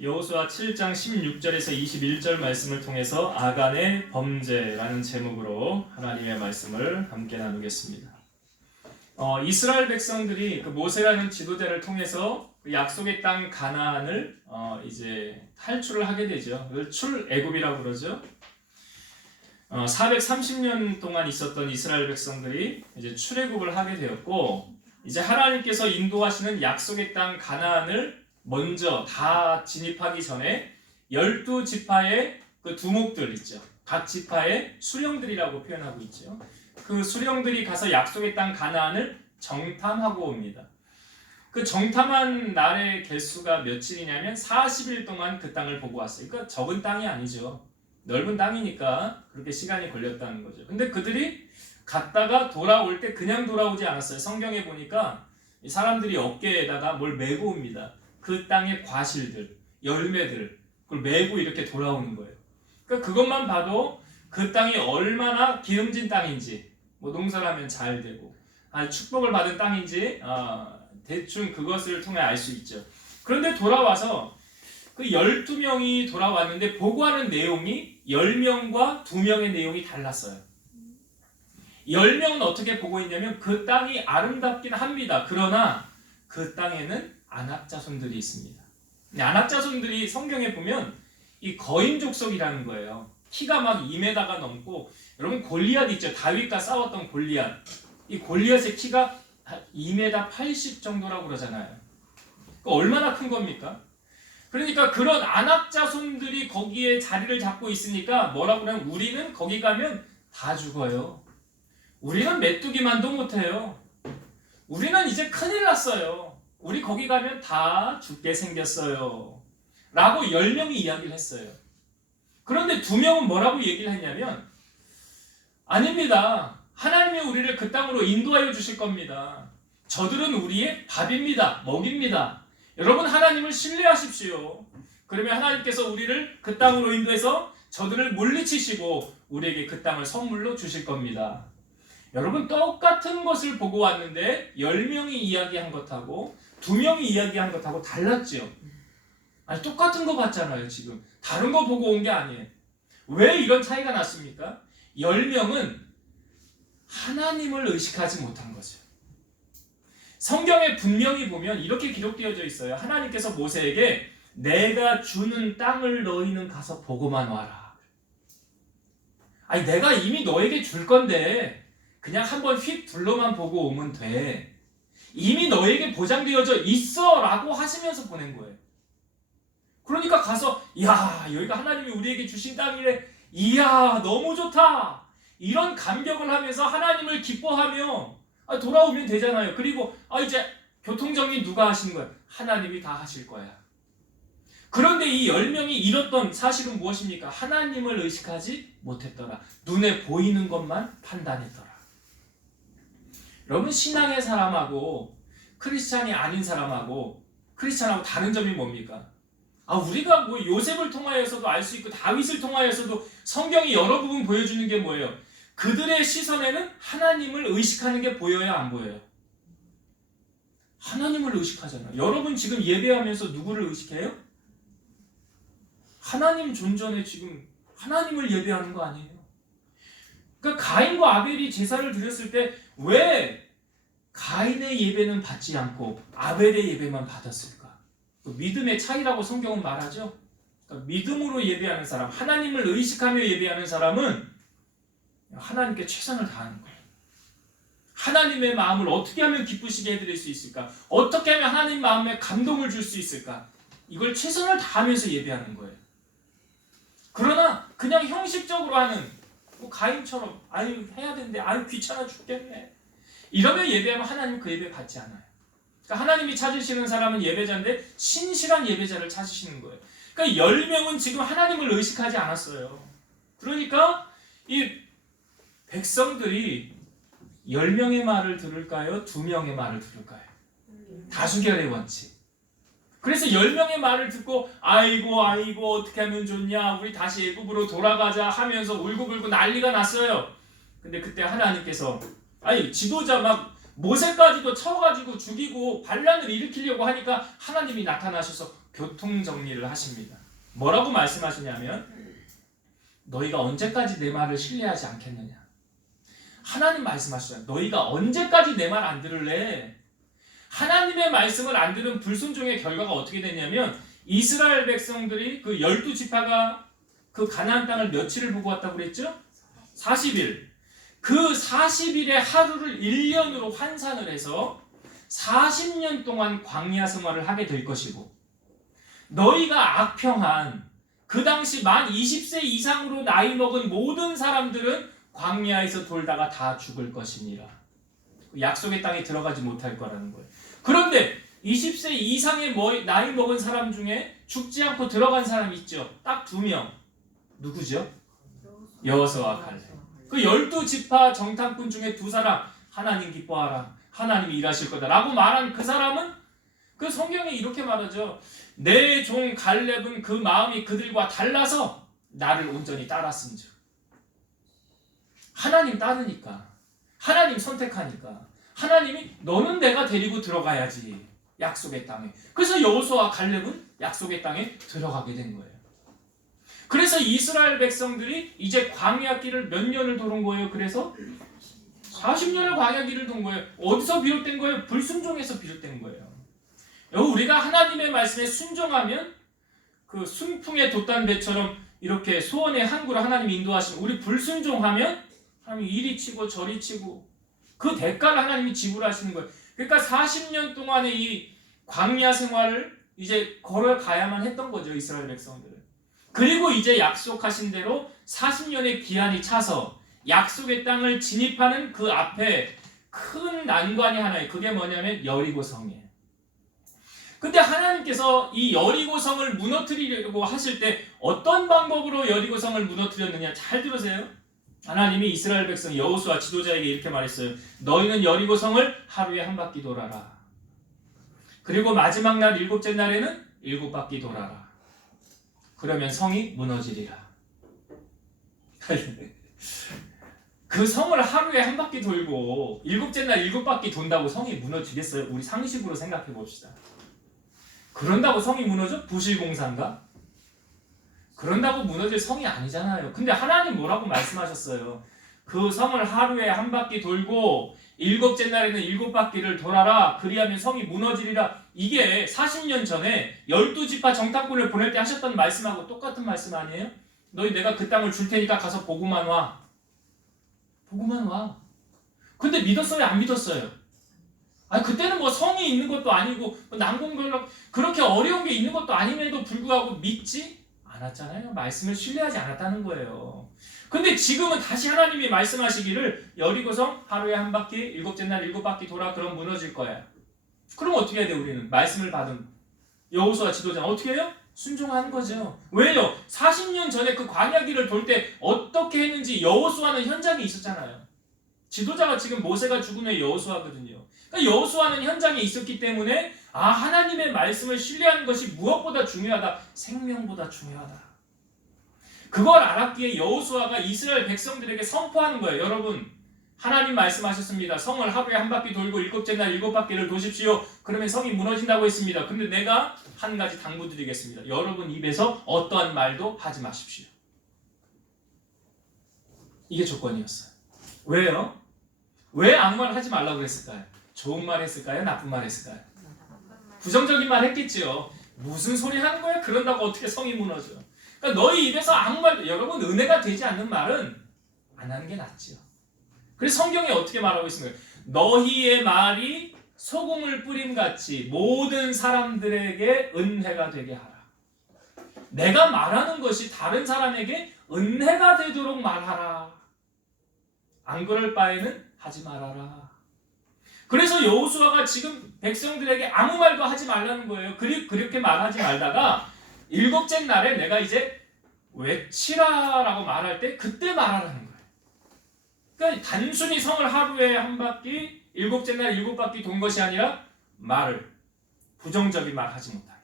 여호수아 7장 16절에서 21절 말씀을 통해서 아간의 범죄라는 제목으로 하나님의 말씀을 함께 나누겠습니다. 이스라엘 백성들이 그 모세라는 지도자를 통해서 그 약속의 땅 가나안을 이제 탈출을 하게 되죠. 그걸 출애굽이라고 그러죠. 430년 동안 있었던 이스라엘 백성들이 이제 출애굽을 하게 되었고, 이제 하나님께서 인도하시는 약속의 땅 가나안을 먼저 다 진입하기 전에 12지파의 그 두목들 있죠. 각 지파의 수령들이라고 표현하고 있죠. 그 수령들이 가서 약속의 땅 가나안을 정탐하고 옵니다. 그 정탐한 날의 개수가 며칠이냐면 40일 동안 그 땅을 보고 왔어요. 그러니까 적은 땅이 아니죠. 넓은 땅이니까 그렇게 시간이 걸렸다는 거죠. 근데 그들이 갔다가 돌아올 때 그냥 돌아오지 않았어요. 성경에 보니까 사람들이 어깨에다가 뭘 메고 옵니다. 그 땅의 과실들, 열매들, 그걸 메고 이렇게 돌아오는 거예요. 그러니까 그것만 봐도 그 땅이 얼마나 기름진 땅인지, 뭐 농사를 하면 잘 되고, 축복을 받은 땅인지 대충 그것을 통해 알 수 있죠. 그런데 돌아와서 그 12명이 돌아왔는데 보고하는 내용이 10명과 2명의 내용이 달랐어요. 10명은 어떻게 보고 있냐면 그 땅이 아름답긴 합니다. 그러나 그 땅에는 아낙 자손들이 있습니다. 아낙 자손들이 성경에 보면 이 거인 족속이라는 거예요. 키가 막 2m가 넘고, 여러분 골리앗 있죠? 다윗과 싸웠던 골리앗. 이 골리앗의 키가 2m 80 정도라고 그러잖아요. 얼마나 큰 겁니까? 그러니까 그런 아낙 자손들이 거기에 자리를 잡고 있으니까 뭐라고 하면 우리는 거기 가면 다 죽어요. 우리는 메뚜기만도 못해요. 우리는 이제 큰일 났어요. 우리 거기 가면 다 죽게 생겼어요. 라고 10명이 이야기를 했어요. 그런데 2명은 뭐라고 얘기를 했냐면, 아닙니다. 하나님이 우리를 그 땅으로 인도하여 주실 겁니다. 저들은 우리의 밥입니다. 먹입니다. 여러분 하나님을 신뢰하십시오. 그러면 하나님께서 우리를 그 땅으로 인도해서 저들을 물리치시고 우리에게 그 땅을 선물로 주실 겁니다. 여러분 똑같은 것을 보고 왔는데 10명이 이야기한 것하고 2명이 이야기한 것하고 달랐죠. 아니 똑같은 거 봤잖아요. 지금 다른 거 보고 온 게 아니에요. 왜 이런 차이가 났습니까? 10명은 하나님을 의식하지 못한 거죠. 성경에 분명히 보면 이렇게 기록되어져 있어요. 하나님께서 모세에게 내가 주는 땅을 너희는 가서 보고만 와라. 아니 내가 이미 너에게 줄 건데 그냥 한번 휙 둘러만 보고 오면 돼. 이미 너에게 보장되어져 있어 라고 하시면서 보낸 거예요. 그러니까 가서 야 여기가 하나님이 우리에게 주신 땅이래. 이야 너무 좋다. 이런 감격을 하면서 하나님을 기뻐하며 돌아오면 되잖아요. 그리고 이제 교통정리 누가 하시는 거야? 하나님이 다 하실 거야. 그런데 이 10명이 잃었던 사실은 무엇입니까? 하나님을 의식하지 못했더라. 눈에 보이는 것만 판단했더라. 여러분 신앙의 사람하고 크리스찬이 아닌 사람하고 크리스찬하고 다른 점이 뭡니까? 우리가 뭐 요셉을 통하여서도 알 수 있고 다윗을 통하여서도 성경이 여러 부분 보여주는 게 뭐예요? 그들의 시선에는 하나님을 의식하는 게 보여요, 안 보여요? 하나님을 의식하잖아요. 여러분 지금 예배하면서 누구를 의식해요? 하나님 존전에 지금 하나님을 예배하는 거 아니에요? 그러니까 가인과 아벨이 제사를 드렸을 때 왜 가인의 예배는 받지 않고 아벨의 예배만 받았을까? 믿음의 차이라고 성경은 말하죠. 그러니까 믿음으로 예배하는 사람, 하나님을 의식하며 예배하는 사람은 하나님께 최선을 다하는 거예요. 하나님의 마음을 어떻게 하면 기쁘시게 해드릴 수 있을까? 어떻게 하면 하나님 마음에 감동을 줄 수 있을까? 이걸 최선을 다하면서 예배하는 거예요. 그러나 그냥 형식적으로 하는 가인처럼 해야 되는데 귀찮아 죽겠네. 이러면 예배하면 하나님 그 예배 받지 않아요. 그러니까 하나님이 찾으시는 사람은 예배자인데 신실한 예배자를 찾으시는 거예요. 그러니까 10명은 지금 하나님을 의식하지 않았어요. 그러니까 이 백성들이 10명의 말을 들을까요? 2명의 말을 들을까요? 다수결의 원칙. 그래서 10명의 말을 듣고 아이고 어떻게 하면 좋냐, 우리 다시 애굽으로 돌아가자 하면서 울고불고 난리가 났어요. 근데 그때 하나님께서 지도자 모세까지도 쳐가지고 죽이고 반란을 일으키려고 하니까 하나님이 나타나셔서 교통 정리를 하십니다. 뭐라고 말씀하시냐면 너희가 언제까지 내 말을 신뢰하지 않겠느냐. 하나님 말씀하시잖아요. 너희가 언제까지 내 말 안 들을래? 하나님의 말씀을 안 들은 불순종의 결과가 어떻게 되냐면 이스라엘 백성들이 그 12지파가 그 가나안 땅을 며칠을 보고 왔다고 그랬죠? 40일. 그 40일의 하루를 1년으로 환산을 해서 40년 동안 광야 생활을 하게 될 것이고 너희가 악평한 그 당시 만 20세 이상으로 나이 먹은 모든 사람들은 광야에서 돌다가 다 죽을 것이니라. 약속의 땅에 들어가지 못할 거라는 거예요. 그런데 20세 이상의 나이 먹은 사람 중에 죽지 않고 들어간 사람이 있죠. 딱 2명. 누구죠? 여호수아와 갈렙. 그 12지파 정탐꾼 중에 2사람 하나님 기뻐하라. 하나님이 일하실 거다 라고 말한 그 사람은 그 성경에 이렇게 말하죠. 내 종 갈렙은 그 마음이 그들과 달라서 나를 온전히 따랐음즉. 하나님 따르니까, 하나님 선택하니까 하나님이 너는 내가 데리고 들어가야지 약속의 땅에. 그래서 여호수아와 갈렙은 약속의 땅에 들어가게 된 거예요. 그래서 이스라엘 백성들이 이제 광야 길을 몇 년을 도는 거예요? 그래서 40년을 광야 길을 돈 거예요. 어디서 비롯된 거예요? 불순종에서 비롯된 거예요. 우리가 하나님의 말씀에 순종하면 그 순풍에 돛단 배처럼 이렇게 소원의 항구로 하나님이 인도하시면 우리 불순종하면 하나님이 이리 치고 저리 치고 그 대가를 하나님이 지불하시는 거예요. 그러니까 40년 동안의 이 광야 생활을 이제 걸어가야만 했던 거죠. 이스라엘 백성들은. 그리고 이제 약속하신 대로 40년의 기한이 차서 약속의 땅을 진입하는 그 앞에 큰 난관이 하나 있어요. 그게 뭐냐면 여리고성이에요. 근데 하나님께서 이 여리고성을 무너뜨리려고 하실 때 어떤 방법으로 여리고성을 무너뜨렸느냐. 잘 들으세요. 하나님이 이스라엘 백성 여호수아 지도자에게 이렇게 말했어요. 너희는 여리고성을 하루에 한 바퀴 돌아라. 그리고 마지막 날 7째 날에는 7바퀴 돌아라. 그러면 성이 무너지리라. 그 성을 하루에 한 바퀴 돌고 7째 날 7바퀴 돈다고 성이 무너지겠어요? 우리 상식으로 생각해 봅시다. 그런다고 성이 무너져? 부실공사인가? 그런다고 무너질 성이 아니잖아요. 근데 하나님 뭐라고 말씀하셨어요? 그 성을 하루에 한 바퀴 돌고 7째 날에는 7바퀴를 돌아라. 그리하면 성이 무너지리라. 이게 40년 전에 12지파 정탐꾼을 보낼 때 하셨던 말씀하고 똑같은 말씀 아니에요? 너희 내가 그 땅을 줄 테니까 가서 보고만 와. 보고만 와. 근데 믿었어요? 안 믿었어요? 아니 그때는 뭐 성이 있는 것도 아니고 난공불락 그렇게 어려운 게 있는 것도 아님에도 불구하고 믿지 않았잖아요. 말씀을 신뢰하지 않았다는 거예요. 근데 지금은 다시 하나님이 말씀하시기를 여리고성 하루에 한 바퀴 7째 날 7바퀴 돌아. 그럼 무너질 거야. 그럼 어떻게 해야 돼? 우리는 말씀을 받은 여호수아 지도자는 어떻게 해요? 순종하는 거죠. 왜요? 40년 전에 그 광야 길을 돌 때 어떻게 했는지 여호수아는 현장에 있었잖아요. 지도자가 지금 모세가 죽은 후에 여호수아거든요. 그러니까 여호수아는 현장에 있었기 때문에 하나님의 말씀을 신뢰하는 것이 무엇보다 중요하다. 생명보다 중요하다. 그걸 알았기에 여호수아가 이스라엘 백성들에게 선포하는 거예요. 여러분, 하나님 말씀하셨습니다. 성을 하루에 한 바퀴 돌고 7째 날 7바퀴를 도십시오. 그러면 성이 무너진다고 했습니다. 근데 내가 한 가지 당부드리겠습니다. 여러분 입에서 어떠한 말도 하지 마십시오. 이게 조건이었어요. 왜요? 왜 아무 말 하지 말라고 그랬을까요? 좋은 말 했을까요? 나쁜 말 했을까요? 부정적인 말 했겠지요. 무슨 소리 하는 거야? 그런다고 어떻게 성이 무너져? 그러니까 너희 입에서 아무 말, 여러분 은혜가 되지 않는 말은 안 하는 게 낫지요. 그래서 성경에 어떻게 말하고 있습니까? 너희의 말이 소금을 뿌림같이 모든 사람들에게 은혜가 되게 하라. 내가 말하는 것이 다른 사람에게 은혜가 되도록 말하라. 안 그럴 바에는 하지 말아라. 그래서 여호수아가 지금 백성들에게 아무 말도 하지 말라는 거예요. 그렇게 말하지 말다가 7째 날에 내가 이제 외치라라고 말할 때 그때 말하라는 거예요. 그러니까 단순히 성을 하루에 한 바퀴 7째 날 7바퀴 돈 것이 아니라 말을 부정적인 말 하지 못하게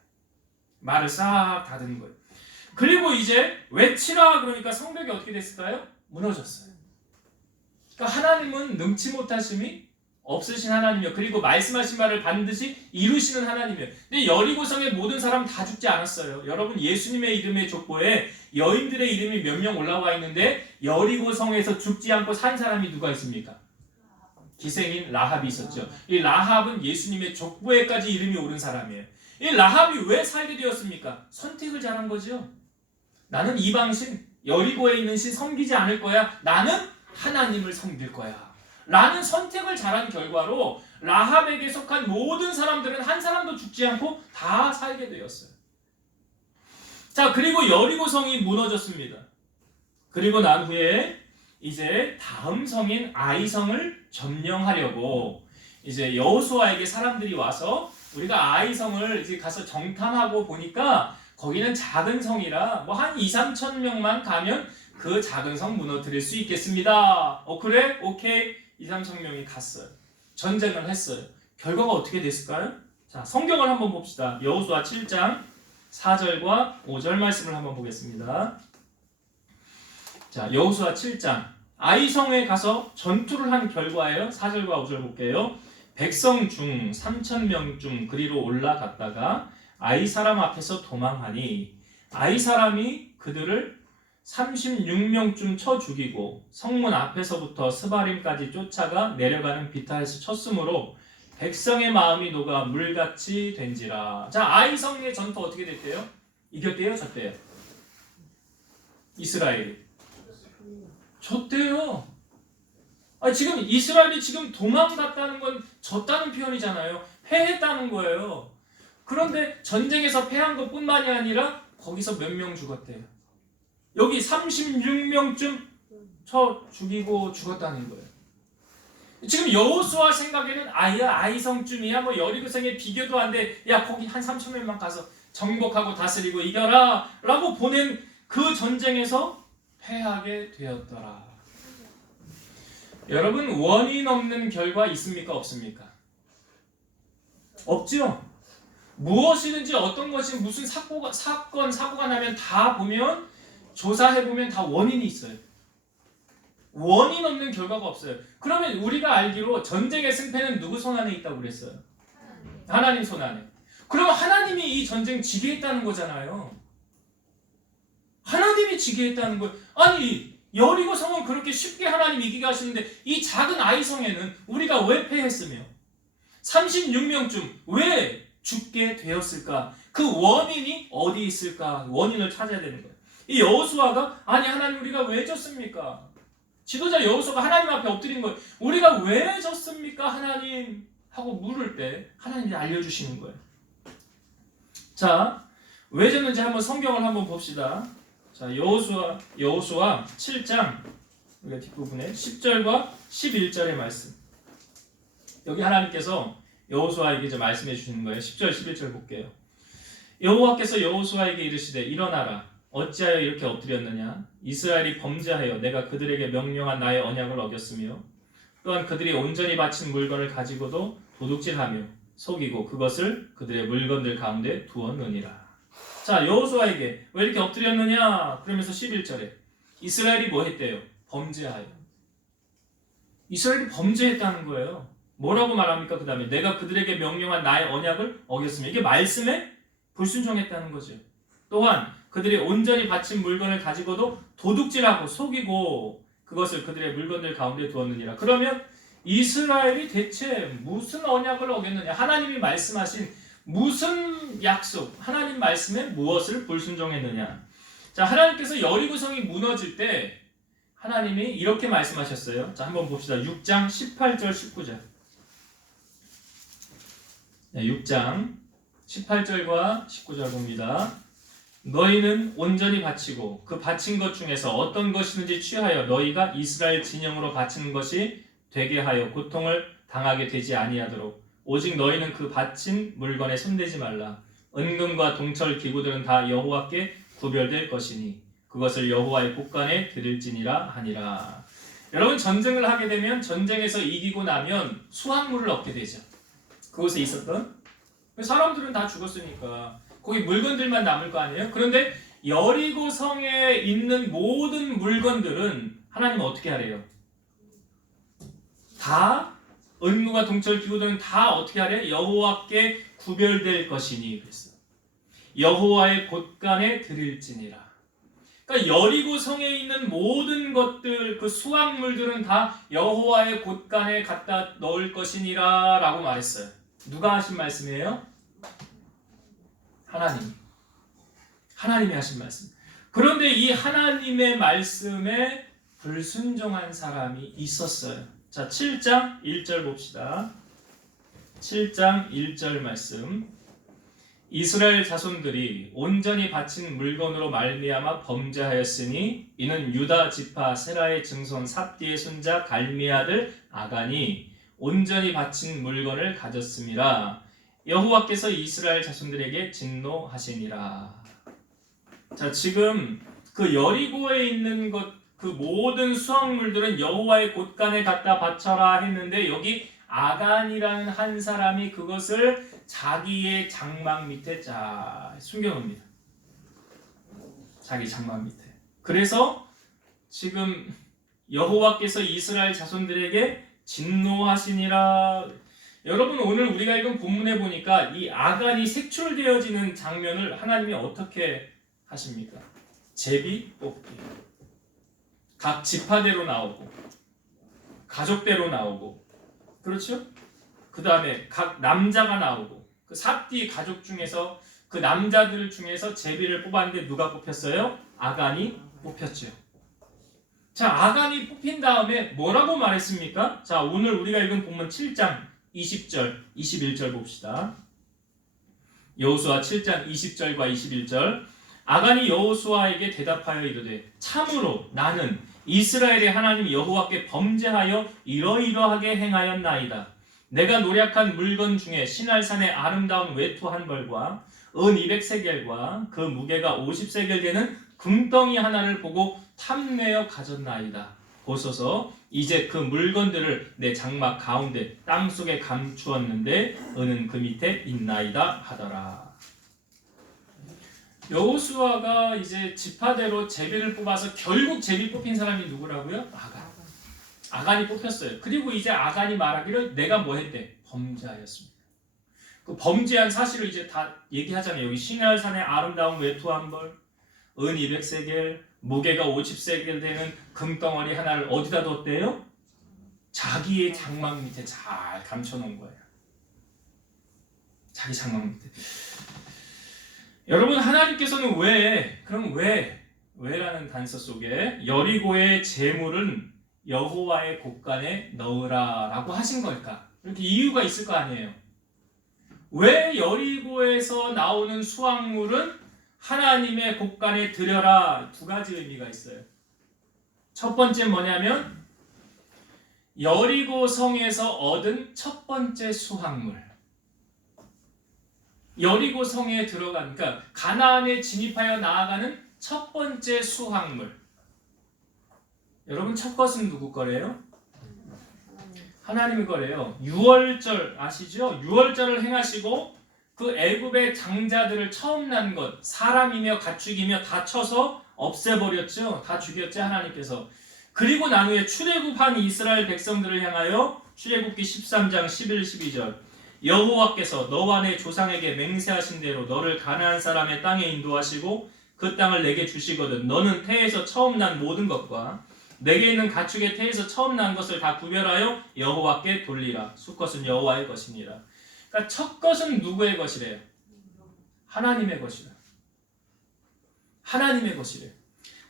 말을 싹 다듬는 거예요. 그리고 이제 외치라 그러니까 성벽이 어떻게 됐을까요? 무너졌어요. 그러니까 하나님은 능치 못하심이 없으신 하나님이요. 그리고 말씀하신 바를 반드시 이루시는 하나님이요. 근데 여리고성의 모든 사람 다 죽지 않았어요. 여러분 예수님의 이름의 족보에 여인들의 이름이 몇 명 올라와 있는데 여리고성에서 죽지 않고 산 사람이 누가 있습니까? 기생인 라합이 있었죠. 이 라합은 예수님의 족보에까지 이름이 오른 사람이에요. 이 라합이 왜 살게 되었습니까? 선택을 잘한 거죠. 나는 이방신, 여리고에 있는 신 섬기지 않을 거야. 나는 하나님을 섬길 거야. 라는 선택을 잘한 결과로 라합에게 속한 모든 사람들은 한 사람도 죽지 않고 다 살게 되었어요. 자, 그리고 여리고성이 무너졌습니다. 그리고 난 후에 이제 다음 성인 아이성을 점령하려고 이제 여호수아에게 사람들이 와서 우리가 아이성을 이제 가서 정탐하고 보니까 거기는 작은 성이라 뭐 한 2-3천 명만 가면 그 작은 성 무너뜨릴 수 있겠습니다. 그래? 오케이. 2-3천 명이 갔어요. 전쟁을 했어요. 결과가 어떻게 됐을까요? 자, 성경을 한번 봅시다. 여호수아 7장 4절과 5절 말씀을 한번 보겠습니다. 자, 여호수아 7장 아이성에 가서 전투를 한 결과예요. 4절과 5절 볼게요. 백성 중 3,000명 중 그리로 올라갔다가 아이 사람 앞에서 도망하니 아이 사람이 그들을 36명쯤 쳐 죽이고 성문 앞에서부터 스바림까지 쫓아가 내려가는 비탈에서 쳤으므로 백성의 마음이 녹아 물같이 된지라. 자, 아이성의 전투 어떻게 됐대요? 이겼대요? 졌대요? 이스라엘이 졌대요. 지금 이스라엘이 지금 도망갔다는 건 졌다는 표현이잖아요. 패했다는 거예요. 그런데 전쟁에서 패한 것뿐만이 아니라 거기서 몇 명 죽었대요. 여기 36명쯤 쳐 죽이고 죽었다는 거예요. 지금 여호수아 생각에는 아이성쯤이야 뭐 여리고성에 비교도 안 돼. 야 거기 한 3,000명만 가서 정복하고 다스리고 이겨라 라고 보낸 그 전쟁에서 패하게 되었더라. 여러분 원인 없는 결과 있습니까? 없습니까? 없죠. 무엇이든지 어떤 것이 무슨 사건, 사고가 나면 다 보면 조사해보면 다 원인이 있어요. 원인 없는 결과가 없어요. 그러면 우리가 알기로 전쟁의 승패는 누구 손 안에 있다고 그랬어요? 하나님 손 안에. 그러면 하나님이 이 전쟁 지게 했다는 거잖아요. 하나님이 지게 했다는 거예요. 아니 여리고 성은 그렇게 쉽게 하나님 이기게 하시는데 이 작은 아이성에는 우리가 왜 패했으며 36명쯤 왜 죽게 되었을까? 그 원인이 어디 있을까? 원인을 찾아야 되는 거예요. 이 여호수아가 아니 하나님 우리가 왜 졌습니까? 지도자 여호수아가 하나님 앞에 엎드린 거예요. 우리가 왜 졌습니까 하나님? 하고 물을 때 하나님이 알려주시는 거예요. 자, 왜 졌는지 한번 성경을 한번 봅시다. 자, 여호수아 7장 우리가 뒷부분에 10절과 11절의 말씀. 여기 하나님께서 여호수아에게 이제 말씀해 주시는 거예요. 10절 11절 볼게요. 여호와께서 여호수아에게 이르시되 일어나라. 어찌하여 이렇게 엎드렸느냐? 이스라엘이 범죄하여 내가 그들에게 명령한 나의 언약을 어겼으며 또한 그들이 온전히 바친 물건을 가지고도 도둑질하며 속이고 그것을 그들의 물건들 가운데 두었느니라. 자, 여호수아에게 왜 이렇게 엎드렸느냐? 그러면서 11절에 이스라엘이 뭐 했대요? 범죄하여. 이스라엘이 범죄했다는 거예요. 뭐라고 말합니까? 그 다음에 내가 그들에게 명령한 나의 언약을 어겼으며 이게 말씀에 불순종했다는 거죠. 또한 그들이 온전히 바친 물건을 가지고도 도둑질하고 속이고 그것을 그들의 물건들 가운데 두었느니라. 그러면 이스라엘이 대체 무슨 언약을 어겼느냐? 하나님이 말씀하신 무슨 약속, 하나님 말씀에 무엇을 불순종했느냐? 자, 하나님께서 여리고성이 무너질 때 하나님이 이렇게 말씀하셨어요. 자, 한번 봅시다. 6장 18절 19절. 6장 18절과 19절 봅니다. 너희는 온전히 바치고 그 바친 것 중에서 어떤 것이든지 취하여 너희가 이스라엘 진영으로 바치는 것이 되게 하여 고통을 당하게 되지 아니하도록 오직 너희는 그 바친 물건에 손대지 말라. 은금과 동철 기구들은 다 여호와께 구별될 것이니 그것을 여호와의 곳간에 드릴지니라 하니라. 여러분 전쟁을 하게 되면 전쟁에서 이기고 나면 수확물을 얻게 되죠. 그곳에 있었던 사람들은 다 죽었으니까 거기 물건들만 남을 거 아니에요? 그런데 여리고 성에 있는 모든 물건들은 하나님은 어떻게 하래요? 다 은무가 동철 기후들은 다 어떻게 하래? 여호와께 구별될 것이니 그랬어. 여호와의 곳간에 드릴지니라. 그러니까 여리고 성에 있는 모든 것들, 그 수확물들은 다 여호와의 곳간에 갖다 넣을 것이니라 라고 말했어요. 누가 하신 말씀이에요? 하나님이 하신 말씀. 그런데 이 하나님의 말씀에 불순종한 사람이 있었어요. 자, 7장 1절 봅시다. 7장 1절 말씀. 이스라엘 자손들이 온전히 바친 물건으로 말미암아 범죄하였으니 이는 유다 지파 세라의 증손 삽디의 손자 갈미의 아들 아간이 온전히 바친 물건을 가졌음이라. 여호와께서 이스라엘 자손들에게 진노하시니라. 자, 지금 그 여리고에 있는 것, 그 모든 수확물들은 여호와의 곳간에 갖다 바쳐라 했는데 여기 아간이라는 한 사람이 그것을 자기의 장막 밑에 숨겨놓습니다. 자기 장막 밑에. 그래서 지금 여호와께서 이스라엘 자손들에게 진노하시니라. 여러분, 오늘 우리가 읽은 본문에 보니까 이 아간이 색출되어지는 장면을 하나님이 어떻게 하십니까? 제비 뽑기. 각 지파대로 나오고 가족대로 나오고, 그렇죠? 그 다음에 각 남자가 나오고, 그 삽디 가족 중에서 그 남자들 중에서 제비를 뽑았는데 누가 뽑혔어요? 아간이 뽑혔죠. 자, 아간이 뽑힌 다음에 뭐라고 말했습니까? 자, 오늘 우리가 읽은 본문 7장 20절, 21절 봅시다. 여호수아 7장 20절과 21절. 아간이 여호수아에게 대답하여 이르되 참으로 나는 이스라엘의 하나님 여호와께 범죄하여 이러이러하게 행하였나이다. 내가 노략한 물건 중에 시날산의 아름다운 외투 한 벌과 은 200세겔과 그 무게가 50세겔 되는 금덩이 하나를 보고 탐내어 가졌나이다. 보소서 이제 그 물건들을 내 장막 가운데 땅속에 감추었는데 은은 그 밑에 있나이다 하더라. 여호수아가 이제 지파대로 제비를 뽑아서 결국 제비 뽑힌 사람이 누구라고요? 아간이 뽑혔어요. 그리고 이제 아간이 말하기를 내가 뭐 했대? 범죄하였습니다. 그 범죄한 사실을 이제 다 얘기하잖아요. 여기 시내산의 아름다운 외투 한 벌, 은 200세겔, 무게가 50세겔 되는 금덩어리 하나를 어디다 뒀대요? 자기의 장막 밑에 잘 감춰놓은 거예요. 자기 장막 밑에. 여러분, 하나님께서는 왜라는 단서 속에 여리고의 재물은 여호와의 곳간에 넣으라 라고 하신 걸까? 이렇게 이유가 있을 거 아니에요. 왜 여리고에서 나오는 수확물은 하나님의 곳간에 드려라? 두 가지 의미가 있어요. 첫 번째 뭐냐면 여리고 성에서 얻은 첫 번째 수확물. 여리고 성에 들어간, 그러니까 가나안에 진입하여 나아가는 첫 번째 수확물. 여러분, 첫 것은 누구 거래요? 하나님 거래요. 유월절 아시죠? 유월절을 행하시고 그 애굽의 장자들을 처음 난 것, 사람이며 가축이며 다 쳐서 없애버렸죠. 다 죽였죠, 하나님께서. 그리고 난 후에 출애굽한 이스라엘 백성들을 향하여 출애굽기 13장 11, 12절 여호와께서 너와 내 조상에게 맹세하신 대로 너를 가나안 사람의 땅에 인도하시고 그 땅을 내게 주시거든 너는 태에서 처음 난 모든 것과 내게 있는 가축의 태에서 처음 난 것을 다 구별하여 여호와께 돌리라. 수컷은 여호와의 것이니라. 그러니까 첫 것은 누구의 것이래요? 하나님의 것이래. 하나님의 것이래.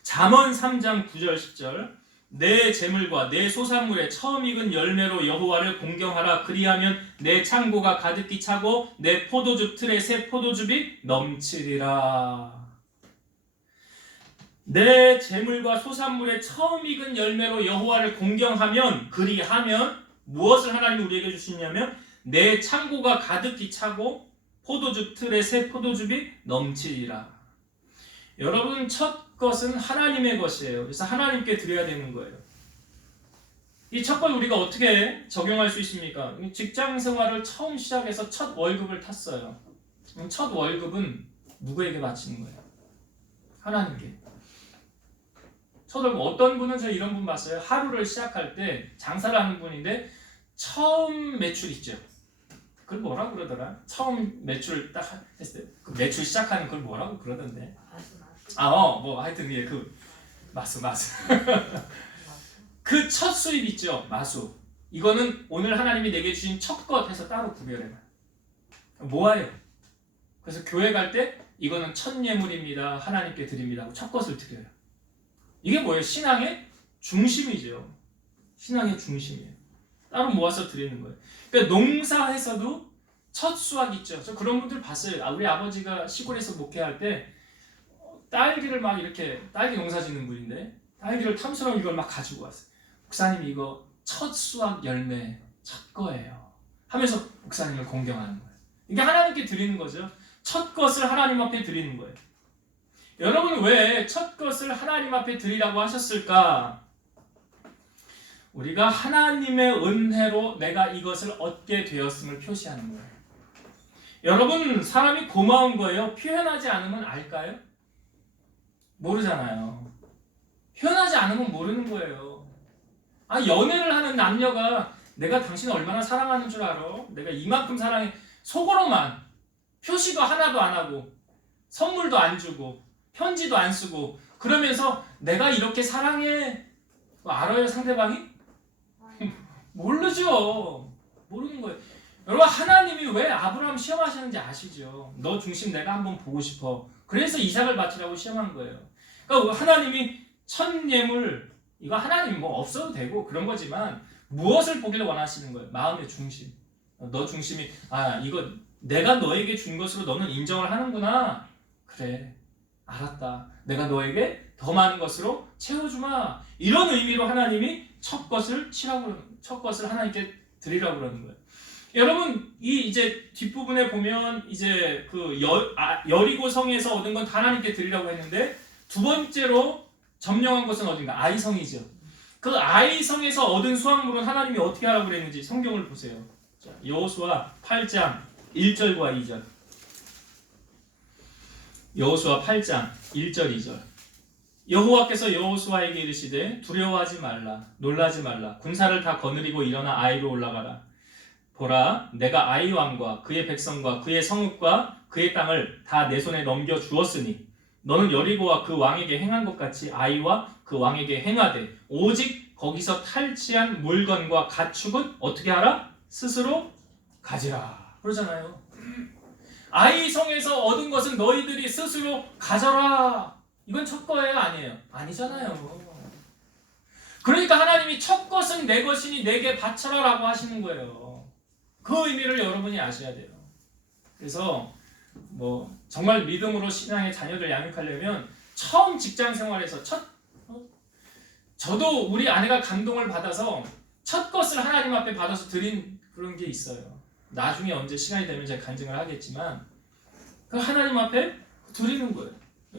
잠언 3장 9절 10절 내 재물과 내 소산물의 처음 익은 열매로 여호와를 공경하라. 그리하면 내 창고가 가득히 차고 내 포도주 틀에 새 포도즙이 넘치리라. 내 재물과 소산물의 처음 익은 열매로 여호와를 공경하면, 그리하면 무엇을 하나님이 우리에게 주시냐면 내 창고가 가득히 차고 포도주 틀에 새 포도즙이 넘치리라. 여러분, 첫 것은 하나님의 것이에요. 그래서 하나님께 드려야 되는 거예요. 이 첫 걸 우리가 어떻게 적용할 수 있습니까? 직장 생활을 처음 시작해서 첫 월급을 탔어요. 첫 월급은 누구에게 바치는 거예요? 하나님께. 어떤 분은 저 이런 분 봤어요. 하루를 시작할 때 장사를 하는 분인데 처음 매출 있죠. 그걸 뭐라고 그러더라? 처음 매출 딱 했을 때 그 매출 시작하는 걸 뭐라고 그러던데. 뭐 하여튼 예, 그 마수. 그 첫 수입 있죠. 마수. 이거는 오늘 하나님이 내게 주신 첫 것 해서 따로 구별해놔. 모아요. 그래서 교회 갈 때 이거는 첫 예물입니다. 하나님께 드립니다. 하고 첫 것을 드려요. 이게 뭐예요? 신앙의 중심이죠. 신앙의 중심이에요. 따로 모아서 드리는 거예요. 그러니까 농사에서도 첫 수확 있죠. 저 그런 분들 봤어요. 우리 아버지가 시골에서 목회할 때 딸기를 막 이렇게 딸기 농사 짓는 분인데 딸기를 탐스러운 이걸 막 가지고 왔어요. 목사님 이거 첫 수확 열매 첫 거예요. 하면서 목사님을 공경하는 거예요. 이게 하나님께 드리는 거죠. 첫 것을 하나님 앞에 드리는 거예요. 여러분 왜 첫 것을 하나님 앞에 드리라고 하셨을까? 우리가 하나님의 은혜로 내가 이것을 얻게 되었음을 표시하는 거예요. 여러분 사람이 고마운 거예요. 표현하지 않으면 알까요? 모르잖아요. 표현하지 않으면 모르는 거예요. 연애를 하는 남녀가 내가 당신을 얼마나 사랑하는 줄 알아? 내가 이만큼 사랑해. 속으로만 표시도 하나도 안 하고 선물도 안 주고 편지도 안 쓰고 그러면서 내가 이렇게 사랑해. 알아요 상대방이? 모르죠. 모르는 거예요. 여러분 하나님이 왜 아브라함 시험하시는지 아시죠? 너 중심 내가 한번 보고 싶어. 그래서 이삭을 바치라고 시험한 거예요. 그러니까 하나님이 첫 예물 이거 하나님 뭐 없어도 되고 그런 거지만 무엇을 보기를 원하시는 거예요? 마음의 중심. 너 중심이 이거 내가 너에게 준 것으로 너는 인정을 하는구나. 그래 알았다. 내가 너에게 더 많은 것으로 채워주마. 이런 의미로 하나님이 첫 것을 하나님께 드리라고 그러는 거예요. 여러분 이 이제 뒷부분에 보면 이제 그 여리고 성에서 얻은 건 다 하나님께 드리라고 했는데 두 번째로 점령한 것은 어딘가? 아이성이죠. 그 아이성에서 얻은 수확물은 하나님이 어떻게 하라고 그랬는지 성경을 보세요. 여호수아 8장 1절과 2절. 여호수아 8장 1절 2절. 여호와께서 여호수아에게 이르시되 두려워하지 말라 놀라지 말라 군사를 다 거느리고 일어나 아이로 올라가라. 보라 내가 아이 왕과 그의 백성과 그의 성읍과 그의 땅을 다 내 손에 넘겨 주었으니 너는 여리고와 그 왕에게 행한 것 같이 아이와 그 왕에게 행하되 오직 거기서 탈취한 물건과 가축은 어떻게 하라? 스스로 가지라. 그러잖아요. 아이 성에서 얻은 것은 너희들이 스스로 가져라. 이건 첫 거예요? 아니에요? 아니잖아요. 그러니까 하나님이 첫 것은 내 것이니 내게 바쳐라 라고 하시는 거예요. 그 의미를 여러분이 아셔야 돼요. 그래서 정말 믿음으로 신앙의 자녀들 양육하려면 처음 직장 생활에서 저도 우리 아내가 감동을 받아서 첫 것을 하나님 앞에 받아서 드린 그런 게 있어요. 나중에 언제 시간이 되면 제가 간증을 하겠지만 그 하나님 앞에 드리는 거예요.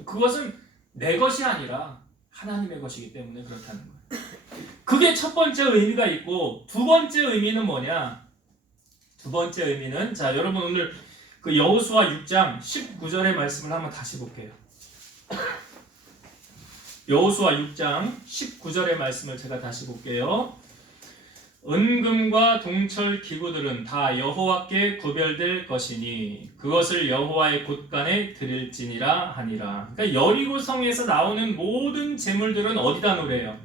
그것은 내 것이 아니라 하나님의 것이기 때문에 그렇다는 거예요. 그게 첫 번째 의미가 있고 두 번째 의미는 뭐냐? 두 번째 의미는 여러분 오늘 그 여호수아 6장 19절의 말씀을 한번 다시 볼게요. 여호수아 6장 19절의 말씀을 제가 다시 볼게요. 은금과 동철 기구들은 다 여호와께 구별될 것이니 그것을 여호와의 곳간에 드릴지니라 하니라. 그러니까 여리고 성에서 나오는 모든 재물들은 어디다 놓으래요?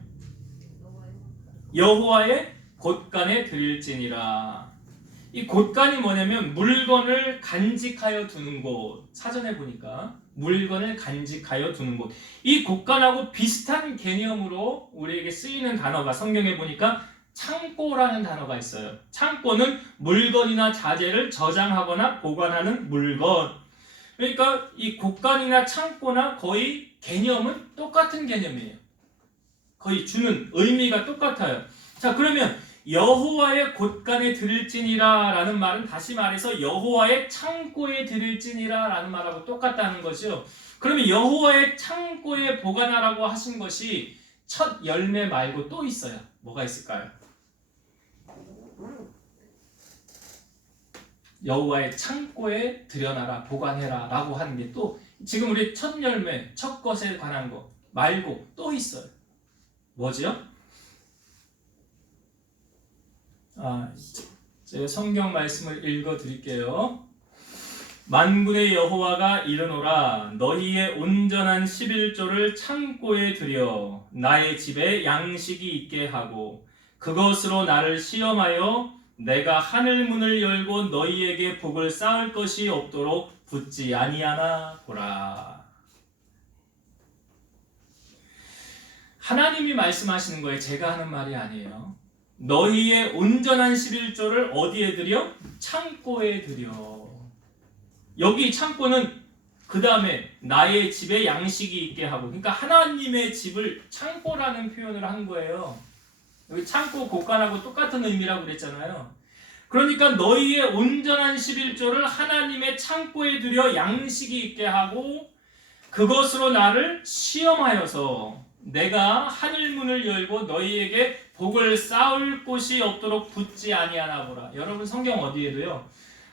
여호와의 곳간에 드릴지니라. 이 곳간이 뭐냐면 물건을 간직하여 두는 곳. 사전에 보니까 물건을 간직하여 두는 곳. 이 곳간하고 비슷한 개념으로 우리에게 쓰이는 단어가 성경에 보니까 창고라는 단어가 있어요. 창고는 물건이나 자재를 저장하거나 보관하는 물건. 그러니까 이 곳간이나 창고나 거의 개념은 똑같은 개념이에요. 거의 주는 의미가 똑같아요. 자, 그러면 여호와의 곳간에 드릴지니라 라는 말은 다시 말해서 여호와의 창고에 드릴지니라 라는 말하고 똑같다는 거죠. 그러면 여호와의 창고에 보관하라고 하신 것이 첫 열매 말고 또 있어요. 뭐가 있을까요? 여호와의 창고에 들여놔라, 보관해라 라고 하는 게 또 지금 우리 첫 열매, 첫 것에 관한 거 말고 또 있어요. 뭐죠? 제가 성경 말씀을 읽어 드릴게요. 만군의 여호와가 이르노라 너희의 온전한 11조를 창고에 들여 나의 집에 양식이 있게 하고 그것으로 나를 시험하여 내가 하늘 문을 열고 너희에게 복을 쌓을 것이 없도록 붙지 아니하나 보라. 하나님이 말씀하시는 거예요. 제가 하는 말이 아니에요. 너희의 온전한 11조를 어디에 들여? 창고에 들여. 여기 창고는 그 다음에 나의 집에 양식이 있게 하고, 그러니까 하나님의 집을 창고라는 표현을 한 거예요. 여기 창고 곳간하고 똑같은 의미라고 그랬잖아요. 그러니까 너희의 온전한 11조를 하나님의 창고에 들여 양식이 있게 하고 그것으로 나를 시험하여서 내가 하늘문을 열고 너희에게 복을 쌓을 곳이 없도록 붙지 아니하나 보라. 여러분 성경 어디에도요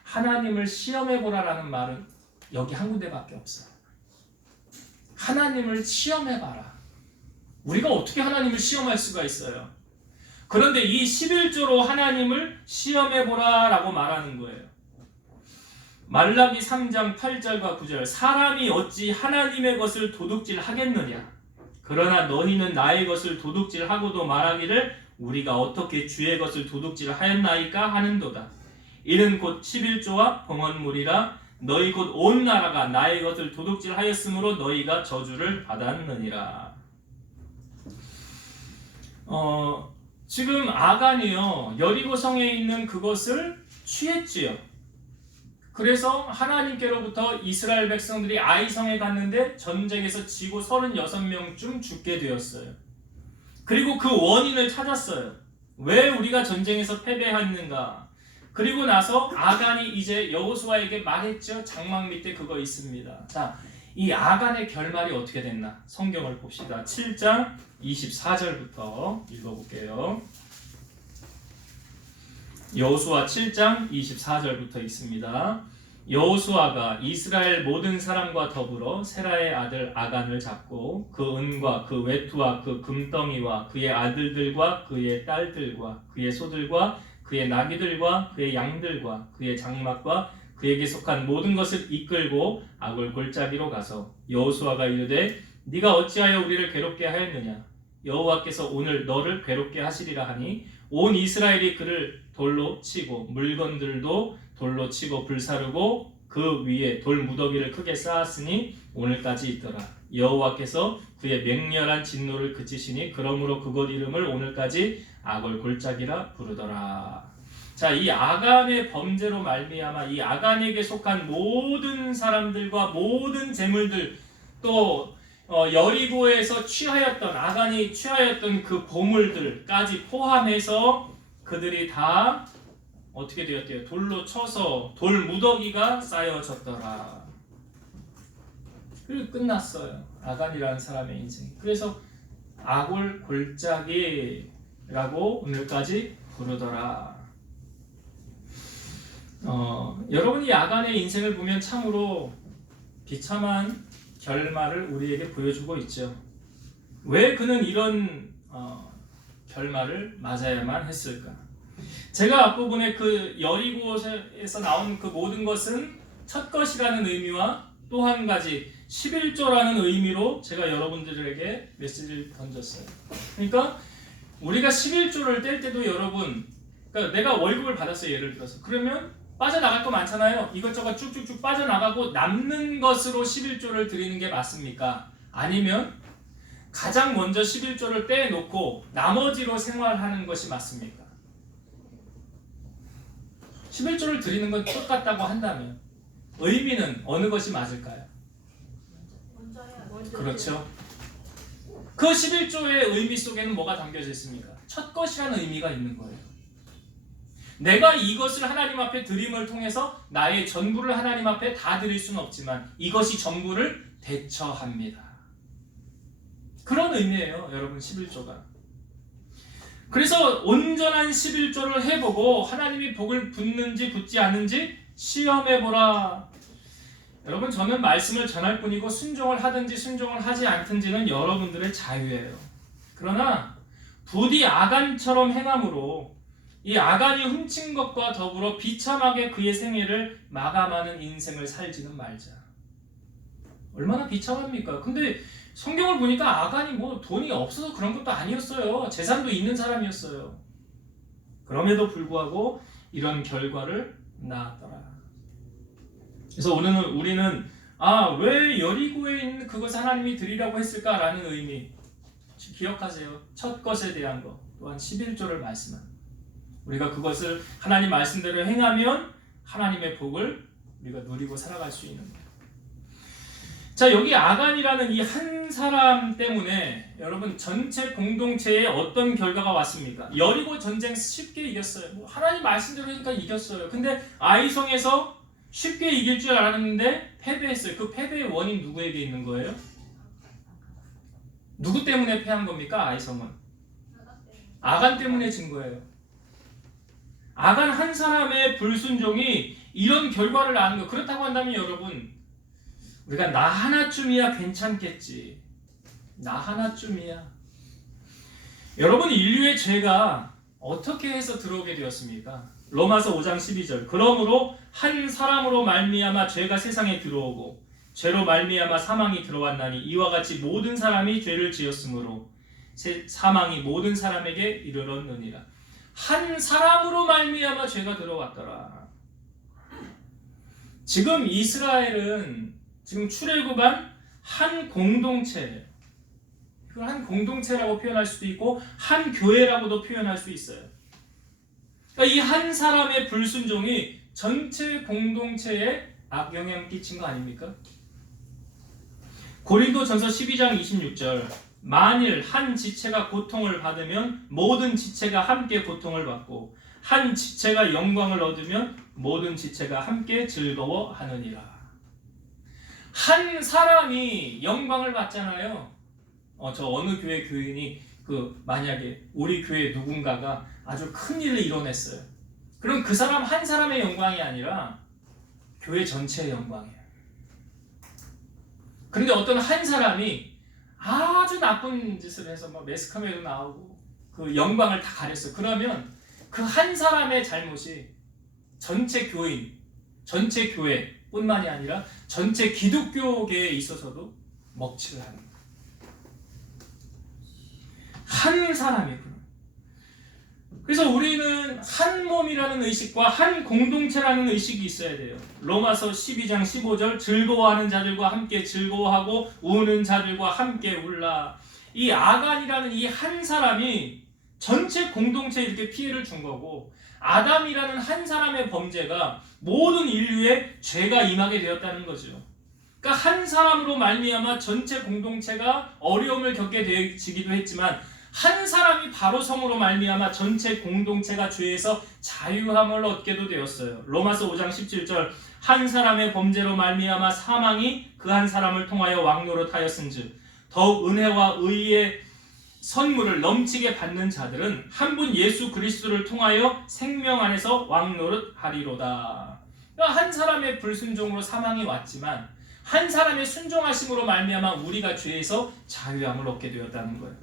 하나님을 시험해보라라는 말은 여기 한 군데밖에 없어요. 하나님을 시험해봐라. 우리가 어떻게 하나님을 시험할 수가 있어요? 그런데 이 11조로 하나님을 시험해보라 라고 말하는 거예요. 말라기 3장 8절과 9절 사람이 어찌 하나님의 것을 도둑질하겠느냐? 그러나 너희는 나의 것을 도둑질하고도 말하기를 우리가 어떻게 주의 것을 도둑질하였나이까 하는도다. 이는 곧 11조와 봉헌물이라 너희 곧 온 나라가 나의 것을 도둑질하였으므로 너희가 저주를 받았느니라. 지금 아간이요 여리고 성에 있는 그것을 취했지요. 그래서 하나님께로부터 이스라엘 백성들이 아이성에 갔는데 전쟁에서 지고 36명쯤 죽게 되었어요. 그리고 그 원인을 찾았어요. 왜 우리가 전쟁에서 패배했는가? 그리고 나서 아간이 이제 여호수아에게 말했죠. 장막 밑에 그거 있습니다. 자, 이 아간의 결말이 어떻게 됐나? 성경을 봅시다. 7장 24절부터 읽어볼게요. 여호수아 7장 24절부터 있습니다. 여호수아가 이스라엘 모든 사람과 더불어 세라의 아들 아간을 잡고 그 은과 그 외투와 그 금덩이와 그의 아들들과 그의 딸들과 그의 소들과 그의 나귀들과 그의 양들과 그의 장막과 그에게 속한 모든 것을 이끌고 아골 골짜기로 가서 여호수아가 이르되 네가 어찌하여 우리를 괴롭게 하였느냐? 여호와께서 오늘 너를 괴롭게 하시리라 하니 온 이스라엘이 그를 돌로 치고 물건들도 돌로 치고 불사르고 그 위에 돌 무더기를 크게 쌓았으니 오늘까지 있더라. 여호와께서 그의 맹렬한 진노를 그치시니 그러므로 그곳 이름을 오늘까지 아골 골짜기라 부르더라. 자, 이 아간의 범죄로 말미암아 이 아간에게 속한 모든 사람들과 모든 재물들 또 여리고에서 취하였던 아간이 취하였던 그 보물들까지 포함해서 그들이 다 어떻게 되었대요? 돌로 쳐서 돌 무더기가 쌓여졌더라. 그리고 끝났어요. 아간이라는 사람의 인생. 그래서 아골 골짜기라고 오늘까지 부르더라. 여러분이 아간의 인생을 보면 참으로 비참한 결말을 우리에게 보여주고 있죠. 왜 그는 이런 결말을 맞아야만 했을까? 제가 앞부분에 그 여리고에서 나온 그 모든 것은 첫 것이라는 의미와 또 한 가지 11조라는 의미로 제가 여러분들에게 메시지를 던졌어요. 그러니까 우리가 11조를 뗄 때도 여러분, 그러니까 내가 월급을 받았어요. 예를 들어서. 그러면 빠져나갈 거 많잖아요. 이것저것 쭉쭉쭉 빠져나가고 남는 것으로 11조를 드리는 게 맞습니까? 아니면 가장 먼저 11조를 떼놓고 나머지로 생활하는 것이 맞습니까? 11조를 드리는 건 똑같다고 한다면 의미는 어느 것이 맞을까요? 그렇죠. 그 11조의 의미 속에는 뭐가 담겨져 있습니까? 첫 것이라는 의미가 있는 거예요. 내가 이것을 하나님 앞에 드림을 통해서 나의 전부를 하나님 앞에 다 드릴 수는 없지만 이것이 전부를 대처합니다. 그런 의미예요, 여러분. 11조가. 그래서 온전한 11조를 해보고 하나님이 복을 붓는지 붓지 않는지 시험해보라. 여러분, 저는 말씀을 전할 뿐이고 순종을 하든지 순종을 하지 않든지는 여러분들의 자유예요. 그러나 부디 아간처럼 행함으로 이 아간이 훔친 것과 더불어 비참하게 그의 생애를 마감하는 인생을 살지는 말자. 얼마나 비참합니까? 근데 성경을 보니까 아간이 뭐 돈이 없어서 그런 것도 아니었어요. 재산도 있는 사람이었어요. 그럼에도 불구하고 이런 결과를 낳았더라. 그래서 오늘은 우리는 왜 여리고에 있는 그것을 하나님이 드리라고 했을까라는 의미 기억하세요. 첫 것에 대한 것 또한 11조를 말씀합니다. 우리가 그것을 하나님 말씀대로 행하면 하나님의 복을 우리가 누리고 살아갈 수 있는 거예요. 자, 여기 아간이라는 이 한 사람 때문에 여러분 전체 공동체에 어떤 결과가 왔습니까? 여리고 전쟁 쉽게 이겼어요. 하나님 말씀대로 하니까 이겼어요. 근데 아이성에서 쉽게 이길 줄 알았는데 패배했어요. 그 패배의 원인 누구에게 있는 거예요? 누구 때문에 패한 겁니까? 아이성은 아간 때문에 진 거예요. 아간 한 사람의 불순종이 이런 결과를 낳은 거. 그렇다고 한다면 여러분, 우리가 나 하나쯤이야 괜찮겠지. 나 하나쯤이야. 여러분, 인류의 죄가 어떻게 해서 들어오게 되었습니까? 로마서 5장 12절. 그러므로 한 사람으로 말미암아 죄가 세상에 들어오고 죄로 말미암아 사망이 들어왔나니 이와 같이 모든 사람이 죄를 지었으므로 사망이 모든 사람에게 이르렀느니라. 한 사람으로 말미암아 죄가 들어왔더라. 지금 이스라엘은 지금 출애굽한 한 공동체예요. 이걸 한 공동체라고 표현할 수도 있고 한 교회라고도 표현할 수 있어요. 그러니까 이 한 사람의 불순종이 전체 공동체에 악영향을 끼친 거 아닙니까? 고린도전서 12장 26절. 만일 한 지체가 고통을 받으면 모든 지체가 함께 고통을 받고 한 지체가 영광을 얻으면 모든 지체가 함께 즐거워하느니라. 한 사람이 영광을 받잖아요. 저 어느 교회 교인이 만약에 우리 교회 누군가가 아주 큰 일을 이뤄냈어요. 그럼 그 사람 한 사람의 영광이 아니라 교회 전체의 영광이에요. 그런데 어떤 한 사람이 아주 나쁜 짓을 해서 매스컴에도 나오고 그 영광을 다 가렸어요. 그러면 그 한 사람의 잘못이 전체 교인, 전체 교회뿐만이 아니라 전체 기독교계에 있어서도 먹칠을 하는 거예요. 한 사람이구나. 그래서 우리는 한 몸이라는 의식과 한 공동체라는 의식이 있어야 돼요. 로마서 12장 15절. 즐거워하는 자들과 함께 즐거워하고 우는 자들과 함께 울라. 이 아간이라는 이 한 사람이 전체 공동체에 이렇게 피해를 준 거고, 아담이라는 한 사람의 범죄가 모든 인류에 죄가 임하게 되었다는 거죠. 그러니까 한 사람으로 말미암아 전체 공동체가 어려움을 겪게 되기도 했지만 한 사람이 바로 성으로 말미암아 전체 공동체가 죄에서 자유함을 얻게도 되었어요. 로마서 5장 17절. 한 사람의 범죄로 말미암아 사망이 그 한 사람을 통하여 왕노릇하였은즉 더욱 은혜와 의의 선물을 넘치게 받는 자들은 한 분 예수 그리스도를 통하여 생명 안에서 왕노릇하리로다. 그러니까 한 사람의 불순종으로 사망이 왔지만 한 사람의 순종하심으로 말미암아 우리가 죄에서 자유함을 얻게 되었다는 거예요.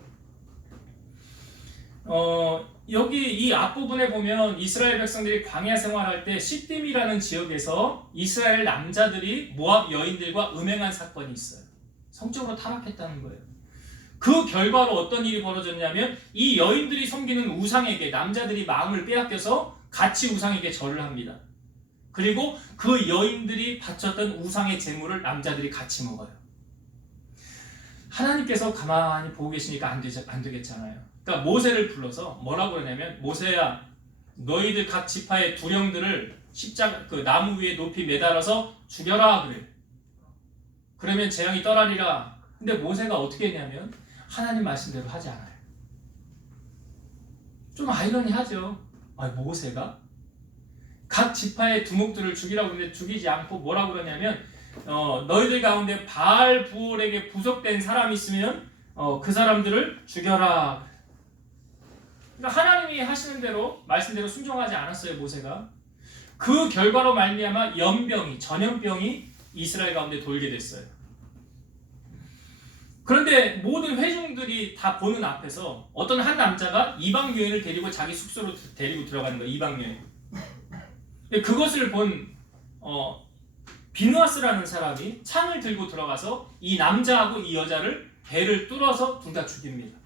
여기 이 앞부분에 보면 이스라엘 백성들이 광야 생활할 때 시딤이라는 지역에서 이스라엘 남자들이 모압 여인들과 음행한 사건이 있어요. 성적으로 타락했다는 거예요. 그 결과로 어떤 일이 벌어졌냐면 이 여인들이 섬기는 우상에게 남자들이 마음을 빼앗겨서 같이 우상에게 절을 합니다. 그리고 그 여인들이 바쳤던 우상의 제물을 남자들이 같이 먹어요. 하나님께서 가만히 보고 계시니까 안 되겠잖아요. 그러니까 모세를 불러서 뭐라고 그러냐면, 모세야, 너희들 각 지파의 두령들을 십자가 나무 위에 높이 매달아서 죽여라 그래. 그러면 재앙이 떠나리라. 근데 모세가 어떻게 했냐면 하나님 말씀대로 하지 않아요. 좀 아이러니하죠. 모세가 각 지파의 두목들을 죽이라고 하는데 죽이지 않고 뭐라고 그러냐면 너희들 가운데 바알 부올에게 부속된 사람이 있으면 그 사람들을 죽여라. 그러니까 하나님이 하시는 대로 말씀대로 순종하지 않았어요. 모세가. 그 결과로 말미암아 전염병이 이스라엘 가운데 돌게 됐어요. 그런데 근데 모든 회중들이 다 보는 앞에서 어떤 한 남자가 이방 여인을 데리고 자기 숙소로 데리고 들어가는 거예요. 이방 여인. 그것을 본 비누아스라는 사람이 창을 들고 들어가서 이 남자하고 이 여자를 배를 뚫어서 둘 다 죽입니다.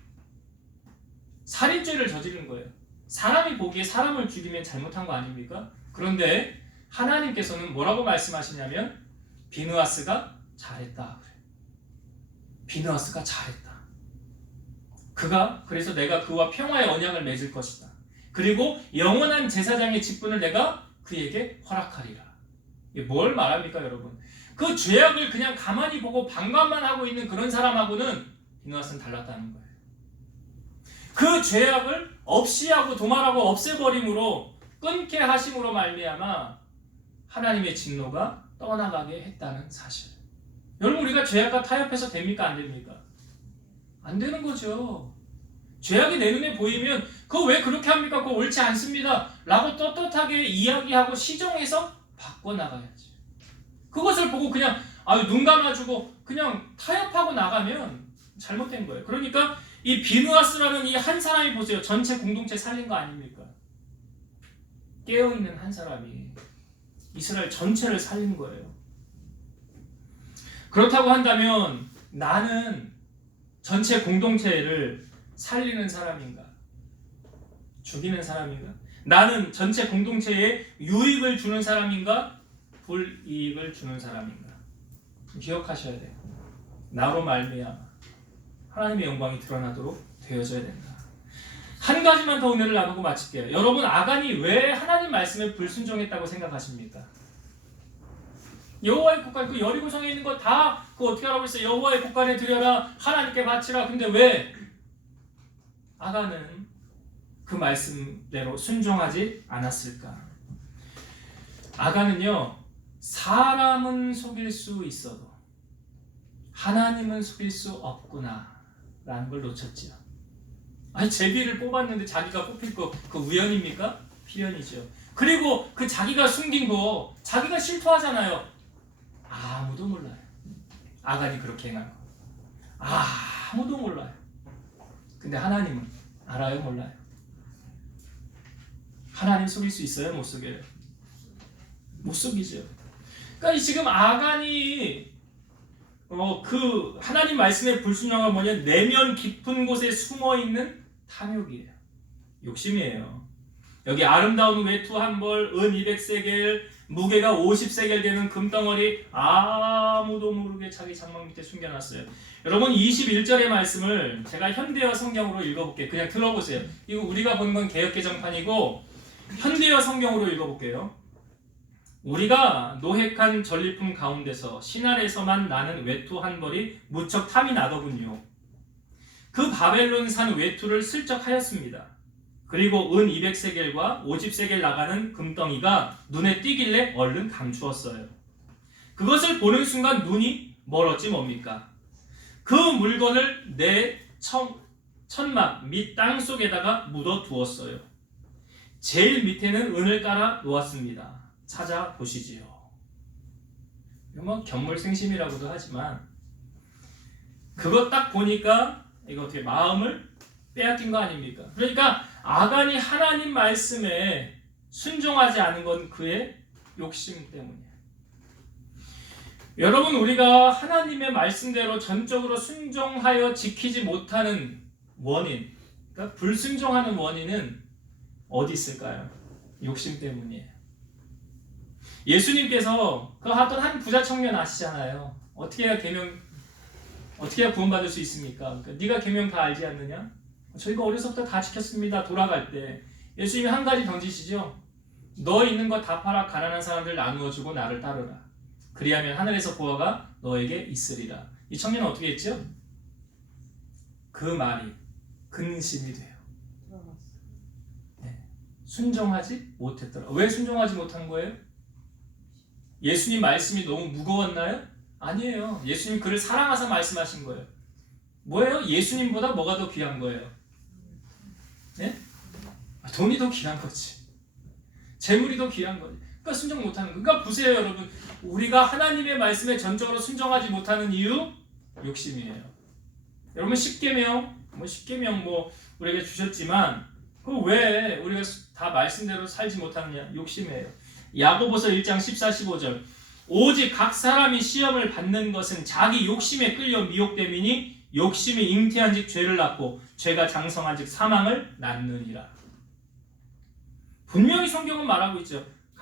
살인죄를 저지른 거예요. 사람이 보기에 사람을 죽이면 잘못한 거 아닙니까? 그런데 하나님께서는 뭐라고 말씀하시냐면 비누아스가 잘했다. 비누아스가 잘했다. 그래서 내가 그와 평화의 언약을 맺을 것이다. 그리고 영원한 제사장의 직분을 내가 그에게 허락하리라. 이게 뭘 말합니까, 여러분? 그 죄악을 그냥 가만히 보고 방관만 하고 있는 그런 사람하고는 비누아스는 달랐다는 거예요. 그 죄악을 없이 하고 도말하고 없애버림으로 끊게 하심으로 말미암아 하나님의 진노가 떠나가게 했다는 사실. 여러분, 우리가 죄악과 타협해서 됩니까, 안 됩니까? 안 되는 거죠. 죄악이 내 눈에 보이면 그거 왜 그렇게 합니까? 그거 옳지 않습니다 라고 떳떳하게 이야기하고 시정해서 바꿔나가야지. 그것을 보고 그냥 눈 감아주고 그냥 타협하고 나가면 잘못된 거예요. 그러니까 이 비누아스라는 이 한 사람이 보세요. 전체 공동체 살린 거 아닙니까? 깨어있는 한 사람이 이스라엘 전체를 살린 거예요. 그렇다고 한다면 나는 전체 공동체를 살리는 사람인가? 죽이는 사람인가? 나는 전체 공동체에 유익을 주는 사람인가? 불이익을 주는 사람인가? 기억하셔야 돼요. 나로 말미암아 하나님의 영광이 드러나도록 되어져야 된다. 한 가지만 더 은혜를 나누고 마칠게요. 여러분, 아간이 왜 하나님 말씀에 불순종했다고 생각하십니까? 여호와의 곳간, 그 여리고성에 있는 거 다 그거 어떻게 하라고 했어요? 여호와의 곳간에 드려라, 하나님께 바치라. 근데 왜 아간은 그 말씀대로 순종하지 않았을까? 아간은요, 사람은 속일 수 있어도 하나님은 속일 수 없구나 라는 걸 놓쳤지요. 제비를 뽑았는데 자기가 뽑힐 거 그 우연입니까? 필연이죠. 그리고 그 자기가 숨긴 거 자기가 실토하잖아요. 아무도 몰라요. 아간이 그렇게 행한 거 아무도 몰라요. 근데 하나님은 알아요, 몰라요? 하나님 속일 수 있어요, 못 속여요? 못 속이죠. 그러니까 지금 아간이 그 하나님 말씀의 불순종은 뭐냐? 내면 깊은 곳에 숨어 있는 탐욕이에요. 욕심이에요. 여기 아름다운 외투 한 벌, 은 200세겔, 무게가 50세겔 되는 금덩어리 아무도 모르게 자기 장막 밑에 숨겨놨어요. 여러분, 21절의 말씀을 제가 현대어 성경으로 읽어볼게요. 그냥 들어보세요. 이거 우리가 보는 건 개역개정판이고 현대어 성경으로 읽어볼게요. 우리가 노획한 전리품 가운데서 신할에서만 나는 외투 한 벌이 무척 탐이 나더군요. 그 바벨론 산 외투를 슬쩍 하였습니다. 그리고 은 200세겔과 50세겔 나가는 금덩이가 눈에 띄길래 얼른 감추었어요. 그것을 보는 순간 눈이 멀었지 뭡니까? 그 물건을 내 천막 및 땅 속에다가 묻어 두었어요. 제일 밑에는 은을 깔아 놓았습니다. 찾아보시지요. 뭐 견물생심이라고도 하지만 그거 딱 보니까 이거 어떻게 마음을 빼앗긴 거 아닙니까? 그러니까 아간이 하나님 말씀에 순종하지 않은 건 그의 욕심 때문이에요. 여러분, 우리가 하나님의 말씀대로 전적으로 순종하여 지키지 못하는 원인, 그러니까 불순종하는 원인은 어디 있을까요? 욕심 때문이에요. 예수님께서 그 어떤 한 부자 청년 아시잖아요. 어떻게 해야 구원받을 수 있습니까? 그러니까 네가 계명 다 알지 않느냐? 저희가 어려서부터 다 지켰습니다. 돌아갈 때 예수님이 한 가지 던지시죠. 너 있는 거 다 팔아 가난한 사람들 나누어주고 나를 따르라. 그리하면 하늘에서 보화가 너에게 있으리라. 이 청년은 어떻게 했죠? 그 말이 근심이 돼요. 네. 순종하지 못했더라. 왜 순종하지 못한 거예요? 예수님 말씀이 너무 무거웠나요? 아니에요. 예수님 그를 사랑하사 말씀하신 거예요. 뭐예요? 예수님보다 뭐가 더 귀한 거예요? 네? 돈이 더 귀한 거지. 재물이 더 귀한 거지. 그러니까 순종 못하는 거. 그러니까 보세요, 여러분. 우리가 하나님의 말씀에 전적으로 순종하지 못하는 이유? 욕심이에요. 여러분 십계명 우리에게 주셨지만 그 왜 우리가 다 말씀대로 살지 못하느냐? 욕심이에요. 야고보서 1장 14, 15절 오직 각 사람이 시험을 받는 것은 자기 욕심에 끌려 미혹됨이니 욕심이 잉태한즉 죄를 낳고 죄가 장성한즉 사망을 낳느니라. 분명히 성경은 말하고 있죠.